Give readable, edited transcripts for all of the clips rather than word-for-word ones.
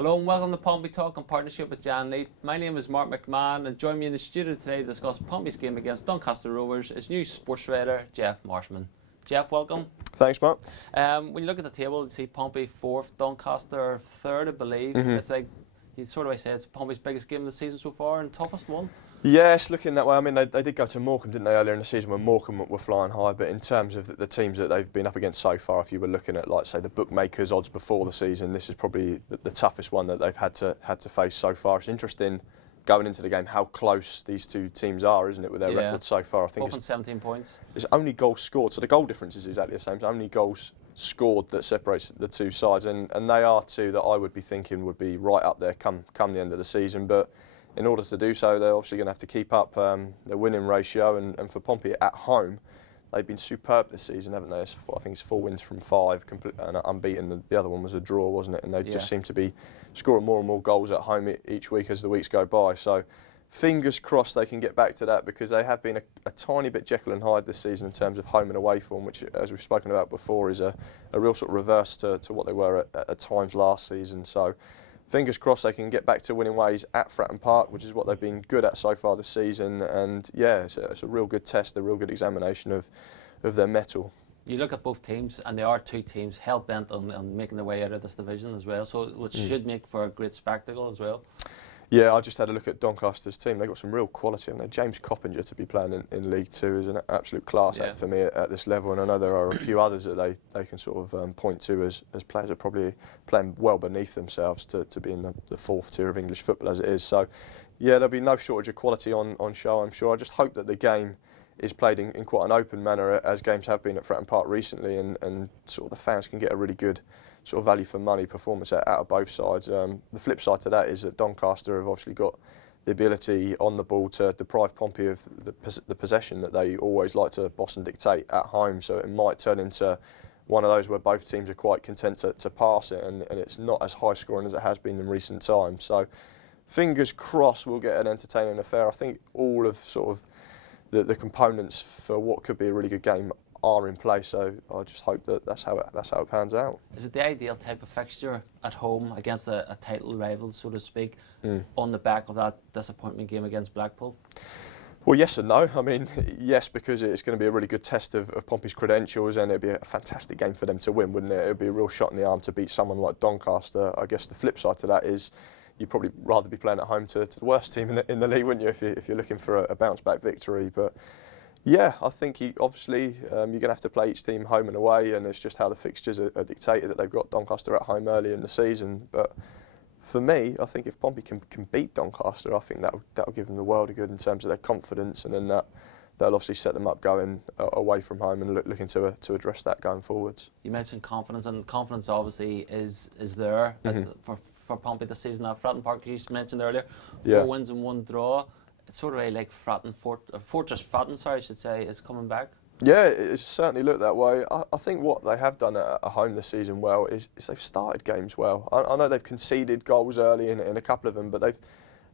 Hello and welcome to Pompey Talk in partnership with Jan Lee. My name is Mark McMahon and join me in the studio today to discuss Pompey's game against Doncaster Rovers is new sports writer Jeff Marshman. Jeff, welcome. Thanks, Mark. When you look at the table, you see Pompey 4th, Doncaster 3rd, I believe. It's like, you sort of say it's Pompey's biggest game of the season so far and toughest one. Yeah, it's looking that way. I mean, they did go to Morecambe, didn't they, earlier in the season when Morecambe were flying high, but in terms of the teams that they've been up against so far, if you were looking at, like, say, the bookmakers' odds before the season, this is probably the toughest one that they've had to face so far. It's interesting going into the game how close these two teams are, isn't it, with their records so far? I think both on 17 points. It's only goals scored, so the goal difference is exactly the same. It's only goals scored that separates the two sides, and they are two that I would be thinking would be right up there come the end of the season. But in order to do so, they're obviously going to have to keep up their winning ratio, and for Pompey at home, they've been superb this season, haven't they? I think it's 4 wins from 5, and unbeaten. The other one was a draw, wasn't it? And they just seem to be scoring more and more goals at home each week as the weeks go by. So fingers crossed they can get back to that, because they have been a tiny bit Jekyll and Hyde this season in terms of home and away form, which, as we've spoken about before, is a real sort of reverse to what they were at times last season. So fingers crossed they can get back to winning ways at Fratton Park, which is what they've been good at so far this season. And yeah, it's a real good test, a real good examination of their mettle. You look at both teams, and they are two teams hell-bent on making their way out of this division as well, so which should make for a great spectacle as well. Yeah, I just had a look at Doncaster's team. They've got some real quality on there. James Coppinger to be playing in League Two is an absolute class act for me at this level, and I know there are a few others that they can sort of point to as players that are probably playing well beneath themselves to be in the 4th tier of English football as it is. So yeah, there'll be no shortage of quality on show, I'm sure. I just hope that the game is played in quite an open manner, as games have been at Fratton Park recently, and sort of the fans can get a really good sort of value for money performance out of both sides. The flip side to that is that Doncaster have obviously got the ability on the ball to deprive Pompey of the possession that they always like to boss and dictate at home, so it might turn into one of those where both teams are quite content to pass it, and it's not as high scoring as it has been in recent times. So fingers crossed we'll get an entertaining affair. I think all of sort of the components for what could be a really good game are in place, so I just hope that that's how it pans out. Is it the ideal type of fixture at home against a title rival, so to speak, on the back of that disappointment game against Blackpool? Well, yes and no. I mean, yes, because it's going to be a really good test of Pompey's credentials, and it'd be a fantastic game for them to win, wouldn't it? It'd be a real shot in the arm to beat someone like Doncaster. I guess the flip side to that is you'd probably rather be playing at home to the worst team in the league, wouldn't you, if you're looking for a bounce back victory. But yeah, I think obviously you're going to have to play each team home and away, and it's just how the fixtures are dictated, that they've got Doncaster at home early in the season. But for me, I think if Pompey can beat Doncaster, I think that'll give them the world of good in terms of their confidence, and then that'll obviously set them up going away from home and looking to address that going forwards. You mentioned confidence, and confidence obviously is there for Pompey this season at Fratton Park, as you mentioned earlier. 4 wins and 1 draw. It's sort of like Fortress Fratton, sorry, I should say, is coming back. Yeah, it's certainly looked that way. I think what they have done at home this season well is they've started games well. I know they've conceded goals early in a couple of them, but they've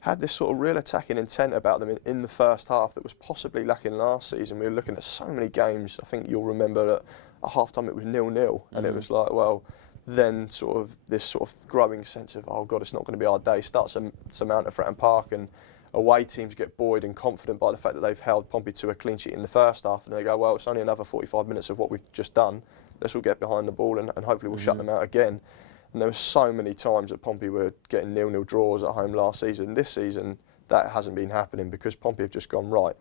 had this sort of real attacking intent about them in the first half that was possibly lacking last season. We were looking at so many games. I think you'll remember that at half-time it was 0-0, and it was like, well, then sort of this sort of growing sense of, oh God, it's not going to be our day, starts to mount at Fratton Park, and away teams get buoyed and confident by the fact that they've held Pompey to a clean sheet in the first half, and they go, well, it's only another 45 minutes of what we've just done. Let's all get behind the ball and hopefully we'll shut them out again. And there were so many times that Pompey were getting 0-0 draws at home last season. This season, that hasn't been happening because Pompey have just gone, right,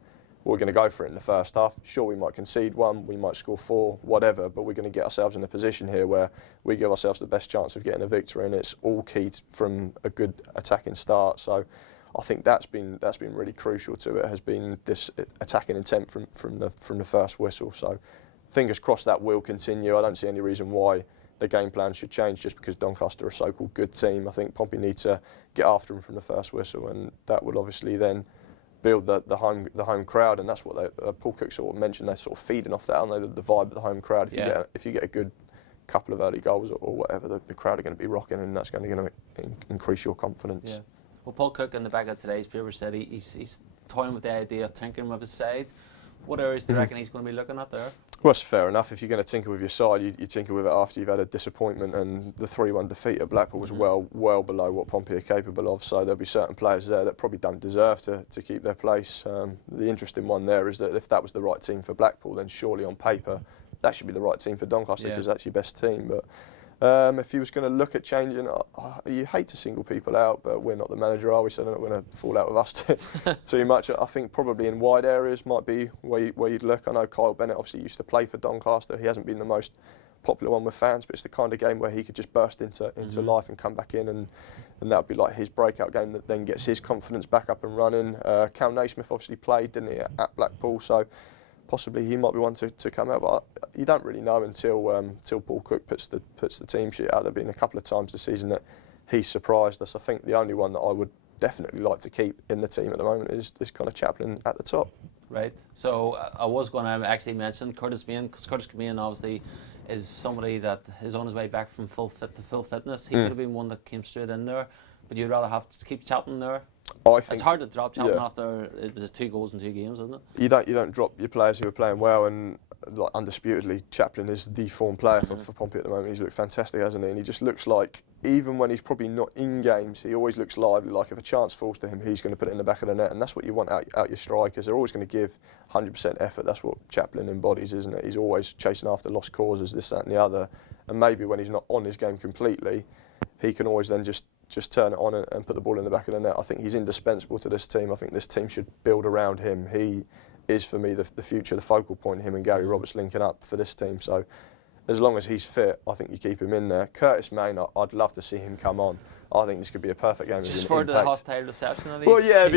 we're going to go for it in the first half. Sure, we might concede 1, we might score 4, whatever, but we're going to get ourselves in a position here where we give ourselves the best chance of getting a victory, and it's all key from a good attacking start. So I think that's been really crucial to it, has been this attacking intent from the first whistle. So fingers crossed that will continue. I don't see any reason why the game plan should change just because Doncaster are a so-called good team. I think Pompey need to get after them from the first whistle, and that will obviously then build the home crowd, and that's what Paul Cook sort of mentioned. They're sort of feeding off that, aren't they? The vibe of the home crowd. If you get a good couple of early goals or whatever, the crowd are going to be rocking, and that's going to increase your confidence. Yeah. Well, Paul Cook in the back of today's paper said he's toying with the idea of tinkering with his side. What areas do you reckon he's going to be looking at there? Well, it's fair enough. If you're going to tinker with your side, you tinker with it after you've had a disappointment, and the 3-1 defeat at Blackpool was well below what Pompey are capable of. So there'll be certain players there that probably don't deserve to keep their place. The interesting one there is that if that was the right team for Blackpool, then surely on paper that should be the right team for Doncaster, because that's your best team. But if he was going to look at changing, you hate to single people out, but we're not the manager, are we? So they're not going to fall out with us too much. I think probably in wide areas might be where you'd look. I know Kyle Bennett obviously used to play for Doncaster. He hasn't been the most popular one with fans, but it's the kind of game where he could just burst into life and come back in, and that would be like his breakout game that then gets his confidence back up and running. Cal Naismith obviously played, didn't he, at Blackpool, so possibly he might be one to come out, but you don't really know until Paul Cook puts the team sheet out. There've been a couple of times this season that he's surprised us. I think the only one that I would definitely like to keep in the team at the moment is this kind of Chaplin at the top. Right. So I was going to actually mention Curtis Main, because Curtis Main obviously is somebody that is on his way back from full fitness. He could have been one that came straight in there, but you'd rather have to keep Chaplin there. I think it's hard to drop Chaplin after it was 2 goals in 2 games, isn't it? You don't drop your players who are playing well, and like undisputedly Chaplin is the form player for Pompey at the moment. He's looked fantastic, hasn't he? And he just looks like, even when he's probably not in games, he always looks lively. Like if a chance falls to him, he's going to put it in the back of the net, and that's what you want out your strikers. They're always going to give 100% effort. That's what Chaplin embodies, isn't it? He's always chasing after lost causes, this, that, and the other. And maybe when he's not on his game completely, he can always then just turn it on and put the ball in the back of the net. I think he's indispensable to this team. I think this team should build around him. He is, for me, the future, the focal point, him and Gary Roberts linking up for this team. So as long as he's fit, I think you keep him in there. Curtis Main, I'd love to see him come on. I think this could be a perfect game. Just for the hostile reception of these. Well, yeah, it'd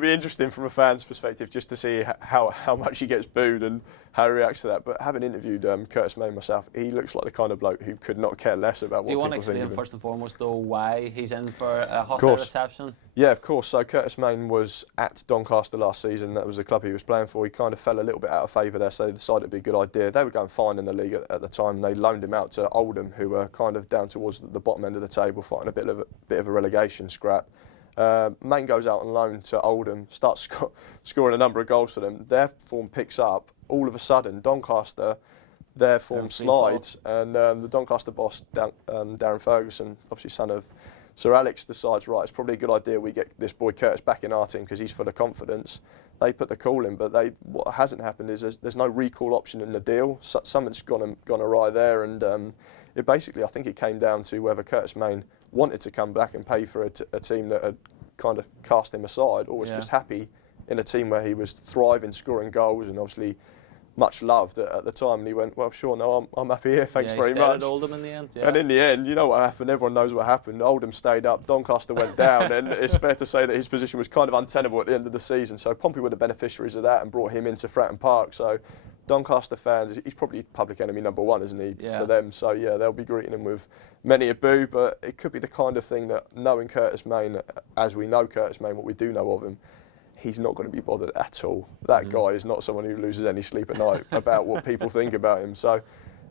be interesting from a fan's perspective just to see how much he gets booed and how he reacts to that. But having interviewed Curtis Main myself, he looks like the kind of bloke who could not care less about what people think of him. Do you want to explain first and foremost, though, why he's in for a hostile reception? Yeah, of course. So Curtis Main was at Doncaster last season. That was the club he was playing for. He kind of fell a little bit out of favour there, so they decided it'd be a good idea. They were going fine in the league at the time. They loaned him out to Oldham, who were kind of down towards the bottom end of the table, fighting a bit of a relegation scrap. Main goes out on loan to Oldham, starts scoring a number of goals for them. Their form picks up. All of a sudden, Doncaster, their form slides, and the Doncaster boss, Darren Ferguson, obviously son of Sir Alex, decides, right, it's probably a good idea we get this boy Curtis back in our team because he's full of confidence. They put the call in, but what hasn't happened is there's no recall option in the deal. Something's gone awry there, and it basically, I think it came down to whether Curtis Main wanted to come back and pay for a team that had kind of cast him aside, or was just happy in a team where he was thriving, scoring goals, and obviously much loved at the time. And he went, well, sure, no, I'm happy here, thanks very much. At Oldham in the end, And in the end, you know what happened, everyone knows what happened. Oldham stayed up, Doncaster went down, and it's fair to say that his position was kind of untenable at the end of the season. So Pompey were the beneficiaries of that and brought him into Fratton Park. So Doncaster fans, he's probably public enemy number 1, isn't he, for them? So yeah, they'll be greeting him with many a boo, but it could be the kind of thing that, knowing Curtis Main, as we know Curtis Main, what we do know of him, he's not going to be bothered at all. That guy is not someone who loses any sleep at night about what people think about him. So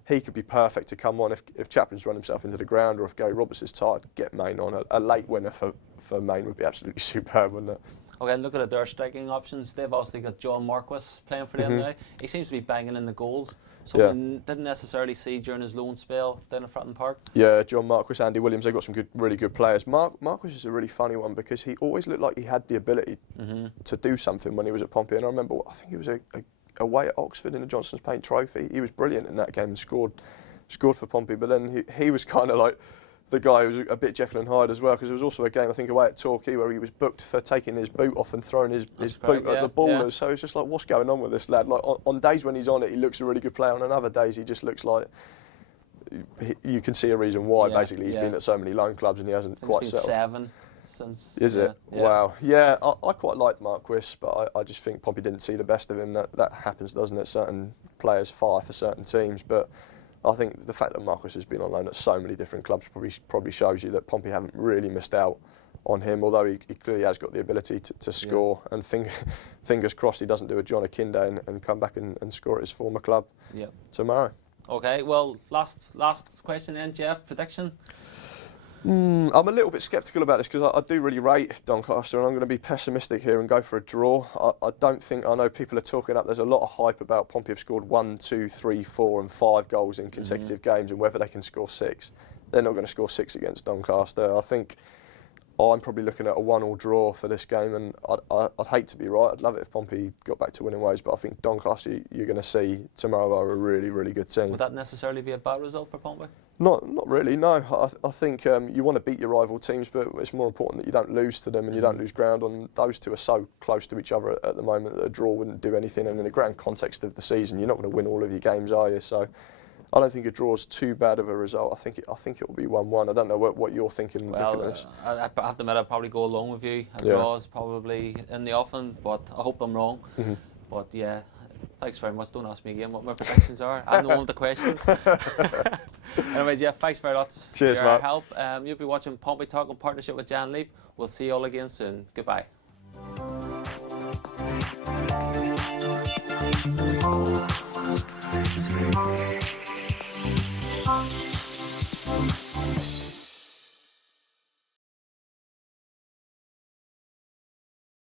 he could be perfect to come on if Chaplin's run himself into the ground, or if Gary Roberts is tired, get Main on. A late winner for Main would be absolutely superb, wouldn't it? Okay, and look at their striking options. They've obviously got John Marquis playing for them now. He seems to be banging in the goals. So we didn't necessarily see during his loan spell down at Fratton Park. Yeah, John Marquis, Andy Williams, they've got some really good players. Marquis is a really funny one because he always looked like he had the ability to do something when he was at Pompey. And I remember, I think he was away at Oxford in the Johnson's Paint Trophy. He was brilliant in that game and scored for Pompey. But then he was kind of like the guy who was a bit Jekyll and Hyde as well, because there was also a game, I think, away at Torquay where he was booked for taking his boot off and throwing his boot at the ballers. Yeah. So it's just like, what's going on with this lad? Like on days when he's on it, he looks a really good player. On other days, he just looks like you can see a reason why. Basically, he's been at so many loan clubs and he hasn't quite settled. 7 since. Is it? Yeah. Wow. Yeah, I quite liked Marquis, but I just think Pompey didn't see the best of him. That happens, doesn't it? Certain players fire for certain teams, but I think the fact that Marquis has been on loan at so many different clubs probably shows you that Pompey haven't really missed out on him, although he clearly has got the ability to score. And fingers crossed he doesn't do a John Akinde and come back and score at his former club tomorrow. Okay, well, last question then, Jeff. Prediction? I'm a little bit sceptical about this because I do really rate Doncaster, and I'm going to be pessimistic here and go for a draw. I don't think, I know people are talking up, there's a lot of hype about Pompey have scored 1, 2, 3, 4 and 5 goals in consecutive games and whether they can score 6. They're not going to score 6 against Doncaster. I think I'm probably looking at a 1-1 draw for this game, and I'd hate to be right. I'd love it if Pompey got back to winning ways, but I think Doncaster, you're going to see tomorrow, are a really, really good team. Would that necessarily be a bad result for Pompey? Not really, no. I think you want to beat your rival teams, but it's more important that you don't lose to them and you don't lose ground on. Those two are so close to each other at the moment that a draw wouldn't do anything, and in the grand context of the season, you're not going to win all of your games, are you? So I don't think a draw is too bad of a result. I think it will be 1-1. I don't know what you're thinking. Well, I have to admit, I'd probably go along with you. A draw is probably in the offing, but I hope I'm wrong. But yeah, thanks very much. Don't ask me again what my predictions are. I'm the one with the questions. Anyways, yeah, thanks very much Cheers, for your Matt. help. You'll be watching Pompey Talk in partnership with Jan Leap. We'll see you all again soon. Goodbye.